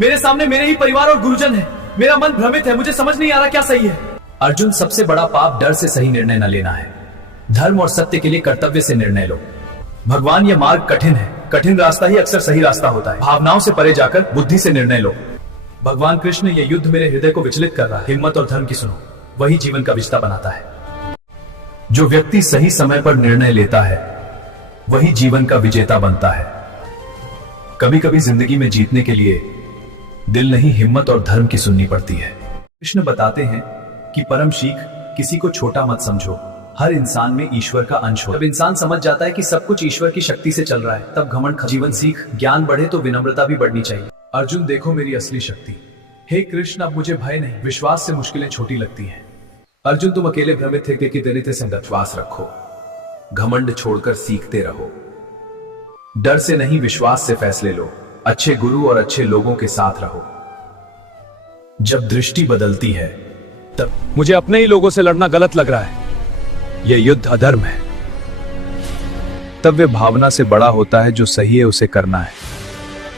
मेरे सामने मेरे ही परिवार और गुरुजन है। मेरा मन भ्रमित है, मुझे समझ नहीं आ रहा क्या सही है। अर्जुन, सबसे बड़ा पाप डर से सही निर्णय न लेना है। धर्म और सत्य के लिए कर्तव्य से निर्णय लो। भगवान, यह मार्ग कठिन है, कठिन रास्ता ही अक्सर सही रास्ता होता है। भावनाओं से परे जाकर बुद्धि से निर्णय लो। भगवान कृष्ण, यह युद्ध मेरे हृदय को विचलित कर रहा है। हिम्मत और धर्म की सुनो, वही जीवन का रिश्ता बनाता है। जो व्यक्ति सही समय पर निर्णय लेता है वही जीवन का विजेता बनता है। कभी कभी जिंदगी में जीतने के लिए दिल नहीं, हिम्मत और धर्म की सुननी पड़ती है। कृष्ण बताते हैं कि परम सीख, किसी को छोटा मत समझो, हर इंसान में ईश्वर का अंश हो। जब इंसान समझ जाता है कि सब कुछ ईश्वर की शक्ति से चल रहा है, तब घमंड। जीवन सीख, ज्ञान बढ़े तो विनम्रता भी बढ़नी चाहिए। अर्जुन, देखो मेरी असली शक्ति। हे कृष्ण, अब मुझे भय नहीं, विश्वास से मुश्किलें छोटी लगती हैं। अर्जुन, तुम अकेले भ्रमित थे कि तेरे से विश्वास रखो, घमंड छोड़कर सीखते रहो। डर से नहीं, विश्वास से फैसले लो। अच्छे गुरु और अच्छे लोगों के साथ रहो। जब दृष्टि बदलती है तब मुझे अपने ही लोगों से लड़ना गलत लग रहा है, यह युद्ध अधर्म है। तब वे भावना से बड़ा होता है, जो सही है उसे करना है।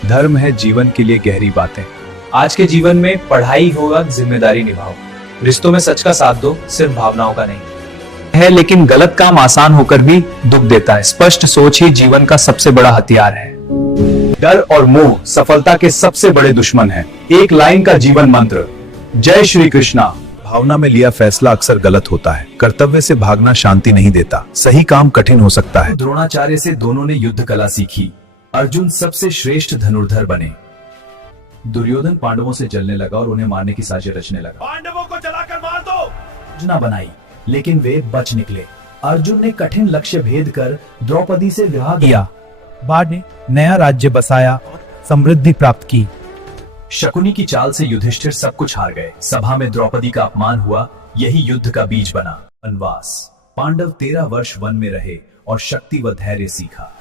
धर्म है जीवन के लिए गहरी बातें। आज के जीवन में पढ़ाई होगा, जिम्मेदारी निभाओ। रिश्तों में सच का साथ दो, सिर्फ भावनाओं का नहीं है। लेकिन गलत काम आसान होकर भी दुख देता है। स्पष्ट सोच ही जीवन का सबसे बड़ा हथियार है। डर और मोह सफलता के सबसे बड़े दुश्मन हैं। एक लाइन का जीवन मंत्र, जय श्री कृष्णा। भावना में लिया फैसला अक्सर गलत होता है। कर्तव्य से भागना शांति नहीं देता। सही काम कठिन हो सकता है। द्रोणाचार्य से दोनों ने युद्ध कला सीखी। अर्जुन सबसे श्रेष्ठ धनुर्धर बने। दुर्योधन पांडवों से जलने लगा और उन्हें मारने की साजिश रचने लगा। पांडवों को जलाकर मार दो योजना बनाई, लेकिन वे बच निकले। अर्जुन ने कठिन लक्ष्य भेद कर द्रौपदी से विवाह किया। बाद ने नया राज्य बसाया, समृद्धि प्राप्त की। शकुनी की चाल से युधिष्ठिर सब कुछ हार गए। सभा में द्रौपदी का अपमान हुआ, यही युद्ध का बीज बना। वनवास, पांडव 13 वर्ष वन में रहे और शक्ति व धैर्य सीखा।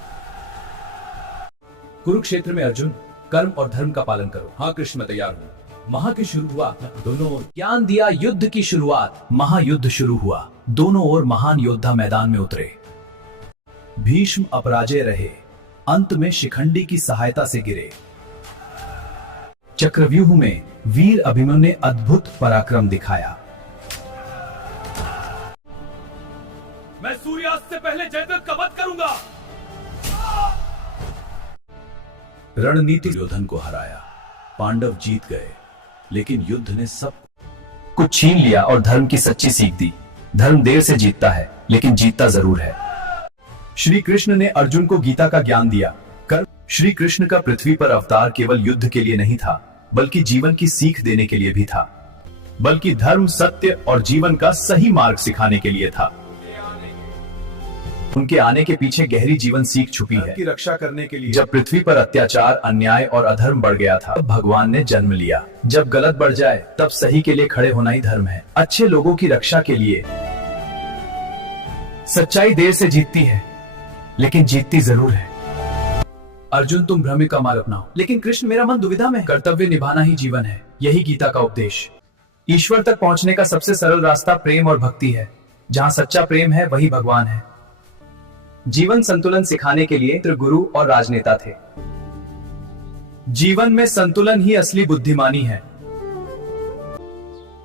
कुरुक्षेत्र में अर्जुन, कर्म और धर्म का पालन करो। हाँ कृष्ण, मैं तैयार हूँ। महा की शुरुआत, दोनों ओर ज्ञान दिया। युद्ध की शुरुआत, महायुद्ध शुरू हुआ। दोनों ओर महान योद्धा मैदान में उतरे। भीष्म अपराजय रहे, अंत में शिखंडी की सहायता से गिरे। चक्रव्यूह में वीर अभिमन्यु ने अद्भुत पराक्रम दिखाया। मैं सूर्यास्त से पहले जयद्रथ का वध करूंगा। रणनीति, दुर्योधन को हराया। पांडव जीत गए, लेकिन युद्ध ने सब कुछ छीन लिया और धर्म की सच्ची सीख दी। धर्म देर से जीतता है, लेकिन जीतता जरूर है। श्री कृष्ण ने अर्जुन को गीता का ज्ञान दिया। श्री कृष्ण का पृथ्वी पर अवतार केवल युद्ध के लिए नहीं था, बल्कि जीवन की सीख देने के लिए भी था। बल्कि धर्म, सत्य और जीवन का सही मार्ग सिखाने के लिए था। उनके आने के पीछे गहरी जीवन सीख छुपी है। की रक्षा करने के लिए जब पृथ्वी पर अत्याचार, अन्याय और अधर्म बढ़ गया था, तब भगवान ने जन्म लिया। जब गलत बढ़ जाए, तब सही के लिए खड़े होना ही धर्म है। अच्छे लोगों की रक्षा के लिए सच्चाई देर से जीतती है, लेकिन जीतती जरूर है। अर्जुन, तुम भ्रम का मार्ग अपनाओ। लेकिन कृष्ण, मेरा मन दुविधा में। कर्तव्य निभाना ही जीवन है, यही गीता का उपदेश। ईश्वर तक पहुंचने का सबसे सरल रास्ता प्रेम और भक्ति है। जहां सच्चा प्रेम है, वही भगवान है। जीवन संतुलन सिखाने के लिए गुरु और राजनेता थे। जीवन में संतुलन ही असली बुद्धिमानी है।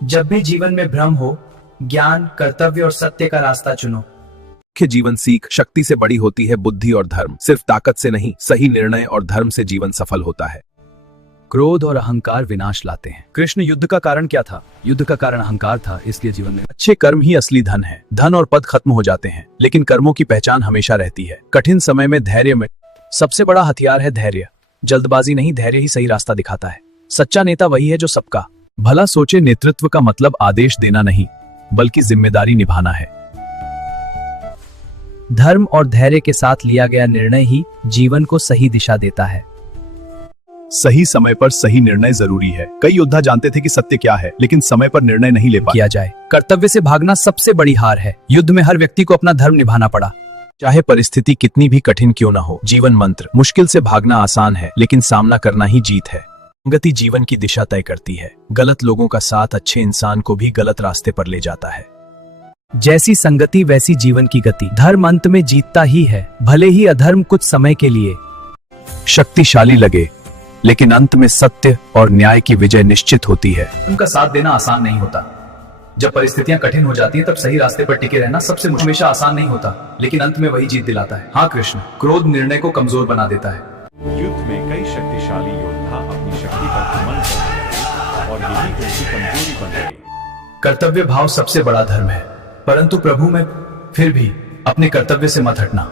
जब भी जीवन में भ्रम हो, ज्ञान, कर्तव्य और सत्य का रास्ता चुनो। मुख्य जीवन सीख, शक्ति से बड़ी होती है बुद्धि और धर्म। सिर्फ ताकत से नहीं, सही निर्णय और धर्म से जीवन सफल होता है। क्रोध और अहंकार विनाश लाते हैं। कृष्ण युद्ध का कारण क्या था? युद्ध का कारण अहंकार था, इसलिए जीवन में अच्छे कर्म ही असली धन है। धन और पद खत्म हो जाते हैं, लेकिन कर्मों की पहचान हमेशा रहती है। कठिन समय में धैर्य में सबसे बड़ा हथियार है धैर्य। जल्दबाजी नहीं, धैर्य ही सही रास्ता दिखाता है। सच्चा नेता वही है जो सबका भला सोचे। नेतृत्व का मतलब आदेश देना नहीं, बल्कि जिम्मेदारी निभाना है। धर्म और धैर्य के साथ लिया गया निर्णय ही जीवन को सही दिशा देता है। सही समय पर सही निर्णय जरूरी है। कई योद्धा जानते थे कि सत्य क्या है, लेकिन समय पर निर्णय नहीं ले किया जाए। कर्तव्य से भागना सबसे बड़ी हार है। युद्ध में हर व्यक्ति को अपना धर्म निभाना पड़ा, चाहे परिस्थिति कितनी भी कठिन क्यों न हो। जीवन मंत्र, मुश्किल से भागना आसान है, लेकिन सामना करना ही जीत है। संगति जीवन की दिशा तय करती है। गलत लोगों का साथ अच्छे इंसान को भी गलत रास्ते पर ले जाता है। जैसी संगति वैसी जीवन की गति। धर्म अंत में जीतता ही है, भले ही अधर्म कुछ समय के लिए शक्तिशाली लगे, लेकिन अंत में सत्य और न्याय की विजय निश्चित होती है। उनका साथ देना आसान नहीं होता। जब परिस्थितियां कठिन हो जाती हैं तब सही रास्ते पर टिके रहना सबसे हमेशा आसान नहीं होता, लेकिन अंत में वही जीत दिलाता है। हाँ कृष्ण, क्रोध निर्णय को कमजोर बना देता है। युद्ध में कई शक्तिशाली योद्धा अपनी शक्ति पर घमंड करने लगे और यही उनकी कमजोरी बन गई। कर्तव्य भाव सबसे बड़ा धर्म है, परंतु प्रभु में फिर भी अपने कर्तव्य से मत हटना,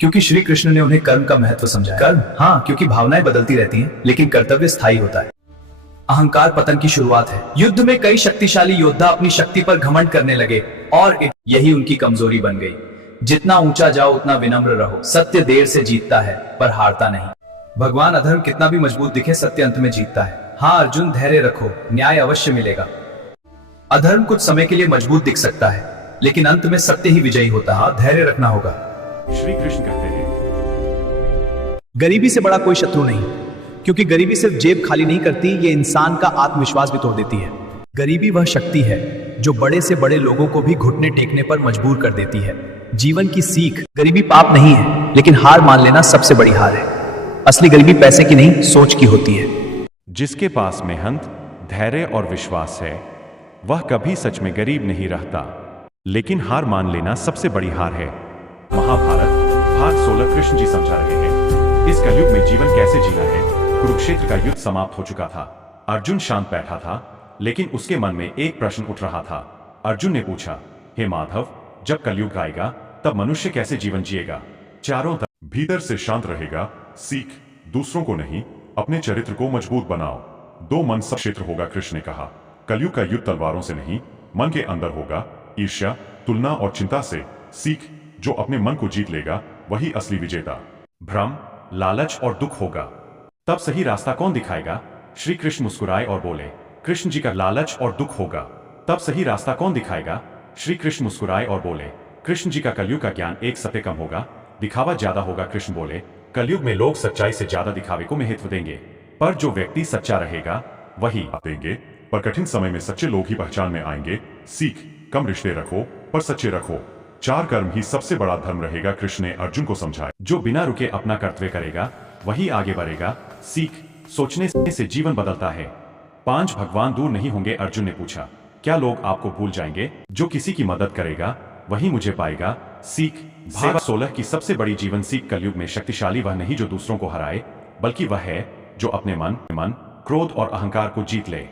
क्योंकि श्री कृष्ण ने उन्हें कर्म का महत्व समझाया। कर्म, हाँ, क्योंकि भावनाएं बदलती रहती हैं, लेकिन कर्तव्य स्थायी होता है। अहंकार पतन की शुरुआत है। युद्ध में कई शक्तिशाली योद्धा अपनी शक्ति पर घमंड करने लगे और यही उनकी कमजोरी बन गई। जितना ऊंचा जाओ उतना विनम्र रहो। सत्य देर से जीतता है पर हारता नहीं। भगवान अधर्म कितना भी मजबूत दिखे, सत्य अंत में जीतता है। हाँ अर्जुन, धैर्य रखो, न्याय अवश्य मिलेगा। अधर्म कुछ समय के लिए मजबूत दिख सकता है, लेकिन अंत में सत्य ही विजयी होता है। धैर्य रखना होगा। श्री कृष्ण कहते हैं, गरीबी से बड़ा कोई शत्रु नहीं, क्योंकि गरीबी सिर्फ जेब खाली नहीं करती, ये इंसान का आत्मविश्वास भी तोड़ देती है। गरीबी वह शक्ति है जो बड़े से बड़े लोगों को भी घुटने टेकने पर मजबूर कर देती है। जीवन की सीख, गरीबी पाप नहीं है, लेकिन हार मान लेना सबसे बड़ी हार है। असली गरीबी पैसे की नहीं, सोच की होती है। जिसके पास मेहनत, धैर्य और विश्वास है, वह कभी सच में गरीब नहीं रहता। लेकिन हार मान लेना सबसे बड़ी हार है। महाभारत भाग 16 कृष्ण जी समझा रहे हैं इस कलयुग में जीवन कैसे जीना है। कुरुक्षेत्र का युद्ध समाप्त हो चुका था। अर्जुन शांत बैठा था, लेकिन उसके मन में एक प्रश्न उठ रहा था। अर्जुन ने पूछा, हे माधव, जब कलयुग आएगा तब मनुष्य कैसे जीवन जिएगा? चारों तरफ भीतर से शांत रहेगा, सीख, दूसरों को नहीं, अपने चरित्र को मजबूत बनाओ। दो मन सब क्षेत्र होगा। कृष्ण ने कहा, कलयुग का युद्ध तलवारों से नहीं, मन के अंदर होगा। ईर्ष्या, तुलना और चिंता से सीख, जो अपने मन को जीत लेगा वही असली विजेता। भ्रम, लालच और दुख होगा, तब सही रास्ता कौन दिखाएगा? श्री कृष्ण मुस्कुराए और बोले, कृष्ण जी का लालच और दुख होगा, तब सही रास्ता कौन दिखाएगा? श्री कृष्ण मुस्कुराए और बोले, कृष्ण जी का कलयुग का ज्ञान एक सत्य कम होगा, दिखावा ज्यादा होगा। कृष्ण बोले, कलयुग में लोग सच्चाई से ज्यादा दिखावे को महत्व देंगे, पर जो व्यक्ति सच्चा रहेगा वही देंगे। पर कठिन समय में सच्चे लोग ही पहचान में आएंगे। सीख, कम रिश्ते रखो पर सच्चे रखो। चार कर्म ही सबसे बड़ा धर्म रहेगा। कृष्ण ने अर्जुन को समझाया। जो बिना रुके अपना कर्तव्य करेगा वही आगे बढ़ेगा। सीख, सोचने से जीवन बदलता है। 5 भगवान दूर नहीं होंगे। अर्जुन ने पूछा, क्या लोग आपको भूल जाएंगे? जो किसी की मदद करेगा वही मुझे पाएगा। सीख, भाग 16 की सबसे बड़ी जीवन सीख, कलयुग में शक्तिशाली वह नहीं जो दूसरों को हराए, बल्कि वह है जो अपने मन, क्रोध और अहंकार को जीत ले।